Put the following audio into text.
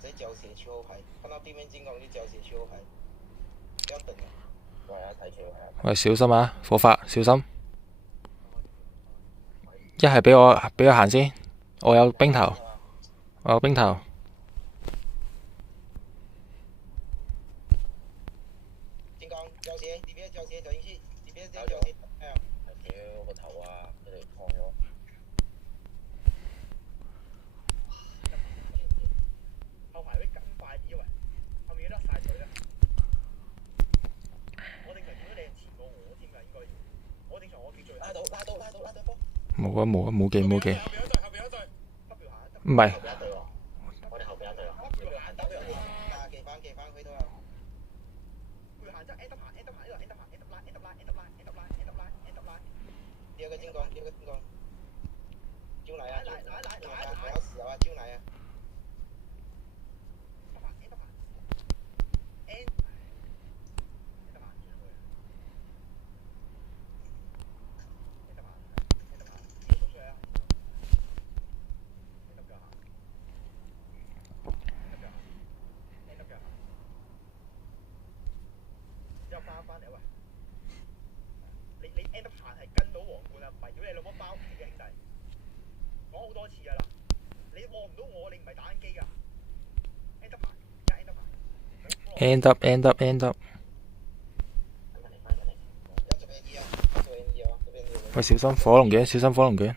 再交斜去後排，看到對面進攻就交斜去後排，不要等啊！喂，小心啊！火發，小心！一係俾我行先，我有冰頭，我有冰頭。進攻交斜，呢邊交斜走進去，呢邊再交斜。屌個頭啊！佢哋放咗。後排會緊快啲喂，後面甩晒隊啦。我正常見到你係前過我添㗎，應該要。我正常我叫最拉到波。冇啊冇啊冇記冇記。後邊有隊。唔係。我哋後邊有隊啊。記翻去到啊。會行則 end 得行呢度 end 得行。第二個進攻。招嚟啊！我有時候啊，招嚟啊。翻嚟喂，你 end 得閒係跟到皇冠啊，唔係屌你老母包皮嘅兄弟，講好多次噶啦，你望唔到我，你唔係打緊機噶 ，end 得閒，而家 end 得閒 end up。喂，小心火龍卷，小心火龍卷。